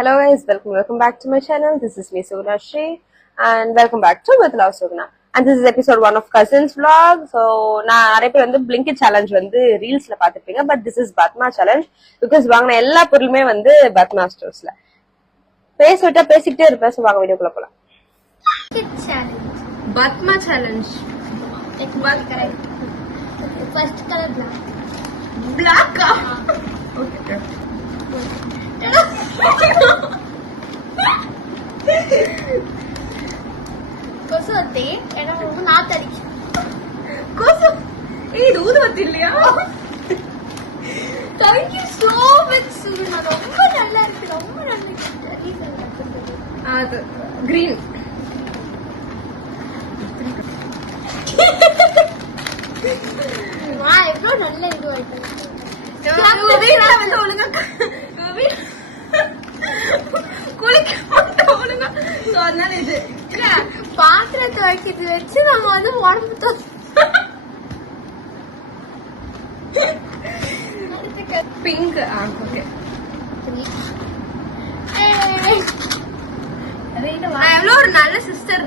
Hello guys, welcome back to my channel. This is me Sugna Shri and welcome back to With Love Sugna. And this is episode 1 of Cousins vlog. So நான் நிறைய பேர் வந்து Blinkit challenge வந்து ரீல்ஸ்ல பாத்துப்பீங்க, but this is Batma challenge because வாங்குன எல்லா பொருளுமே வந்து Batma ஸ்டோர்ஸ்ல. பேசிட்டா பேசிக்கிட்டே இருப்பேன். சோ வாங்க வீடியோக்குள்ள போலாம். Blinkit challenge. Batma challenge. It's one correct. First color black. Black. Okay. ಕೊಸು ಅತ್ತೆ ಏನೋ ನಾತರಿ ಕೊಸು ಇದು ಊದುವತ್ತಿ இல்லையா? Thank you so much Sugna. ரொம்ப நல்லா இருக்கு, ரொம்ப நல்லா இருக்கு. அது green. வா எவ்வளவு நல்ல இது ஆயிட்டு. வீட்ல வந்து ஒழுங்கா குளிக்க மாட்டோம் ஒழுங்கா. சோ அதனால இது இல்ல பாத்திரத்தை வைக்கிறது வச்சு நம்ம வந்து உடம்பு பிங்க். ஓகே, எவ்வளவு ஒரு நல்ல சிஸ்டர்.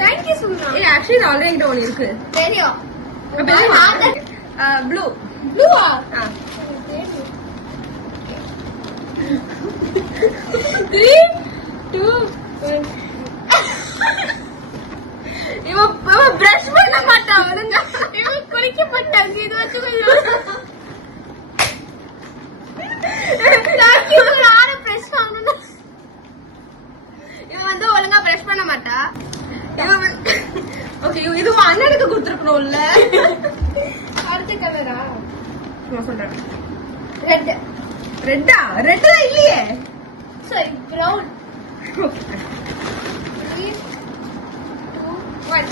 Thank you Sugna. ஆக்சுவலி இது ஆல்ரெடி என்கிட்ட ஒன்று இருக்கு. தெரியும். ப்ளூ. ப்ளூவா? 3, 2, 1. இவன் பிரஷ் பண்ண மாட்டான் ஒழுங்கா. இவன் குளிக்க மாட்டாங்க. இது வச்சு கொஞ்சம் நானும் பிரஷ் வாங்கணும். இவன் வந்து ஒழுங்கா பிரஷ் பண்ண மாட்டா. இவன் ஓகே, இது அண்ணனுக்கு கொடுத்துருக்கணும்ல. அடுத்த கலரா நான் சொல்றேன். ரெட். ரெட்டா? ரெட் தான் இல்லையே. Sorry, brown. 3, 2, 1.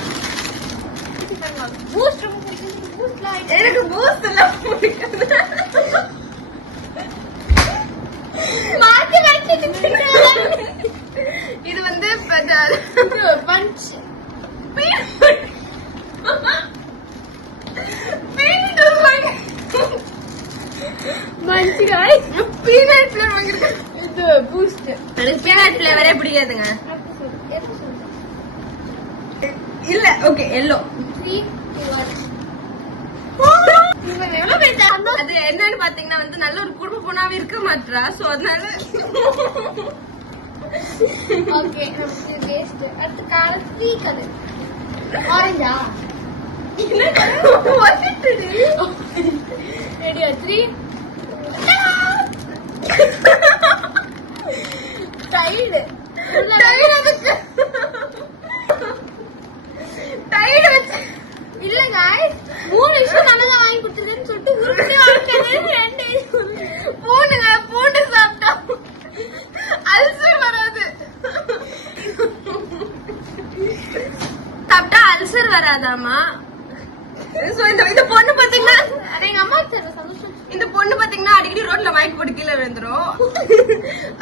பூஸ்ட் ரொம்ப பிடிக்கும். Boost light. எனக்கு பூஸ்ட் எல்லாம் பிடிக்காது. மாத்தி வச்சிட்டு இது வந்து பஞ்ச். மஞ்சிகாய். பீனட் ஃபிளேவர் வாங்கிருக்கேன். இது பூஸ்ட். எனக்கு பீனட் ஃபிளேவரே பிடிக்காதுங்க. இல்ல ஓகே, எல்லோ. 3, 2, 1. இவன் எவ்வளவு பேட்டா? அது என்னன்னு பாத்தீங்கன்னா வந்து நல்ல ஒரு குடும்ப பொண்ணாவே இருக்க மாட்டா. சோ அதனால ஓகே, நமக்கு வேஸ்ட். அடுத்த கலர் 3 கலர். ஆரஞ்சா? ரெடியா? 3. டைடு. டைடு வச்சு இல்ல गाइस, 3 விஷயம் நல்லா வாங்கி கொடுத்துருக்கேன்னு சொல்லிட்டு உருப்படி வாங்கிட்டேன். 2 பூண்டு சாப்பிட்டா அல்சர் வராது. சாப்பிட்டா அல்சர் வராதாமா? சோ இந்த பொண்ணு பாத்தீங்கன்னா அது எங்க அம்மா தர சந்தோஷம். இந்த பொண்ணு பாத்தீங்கன்னா அடிக்கடி ரோட்ல மைக் போட்டு கீழே விழுந்துரும்.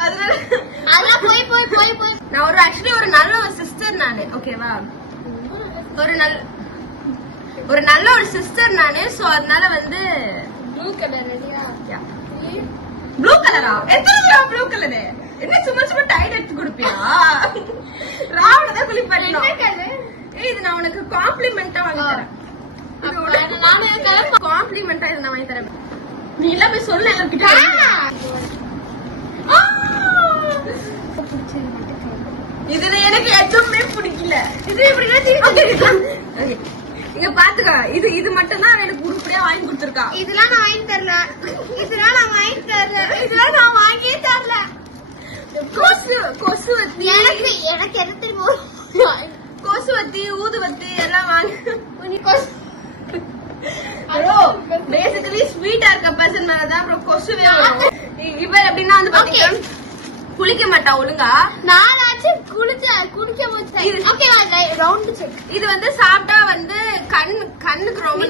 அதனால அதெல்லாம் போய் நான் ஆக்சுவலி ஒரு நல்ல ஒரு சிஸ்டர் நானு. ஓகேவா? ஒரு நல்ல ஒரு சிஸ்டர் நானு. சோ அதனால வந்து ப்ளூ கலர். ரெடியா? ப்ளூ கலரா? எத்தனை ப்ளூ கலரு? என்ன சும்மா சும்மா டைட் எடுத்து கொடுப்பியா? ராவண தான் குளிப்பேன். என்ன கலர்? இது நான் உனக்கு காம்ப்ளிமெண்டா வாங்கி தரேன். காம்ப்ளிமெண்டா இது நான் வாங்கி தரேன். நீ எல்லாம் போய் சொல்ல எல்லார்கிட்ட. இதுல எனக்கு எதுவுமே பிடிக்கல. இது எப்படி? இங்க பாத்துக்கா, இது மட்டும் தான் எனக்கு உருப்படியா வாங்கி கொடுத்துருக்கா. இதெல்லாம் நான் வாங்கி தரல. இதெல்லாம் நான் வாங்கியே தரல. கொசு வத்தி. எனக்கு என்ன தெரியுமோ? கொசு வத்தி, ஊதுவத்தி எல்லாம் வாங்கி. பேசிக்கலி ஸ்வீட்டா இருக்க பர்சன் மேலதான் அப்புறம் கொசுவே வரும். இவர் எப்படின்னா வந்து பாத்தீங்கன்னா குளிக்க மாட்டா ஒழுங்கா. நானாச்சும் குளிக்க போச்சு. Okay, round check. இது வந்து சாப்பிட்டா வந்து கண்ணுக்கு ரொம்ப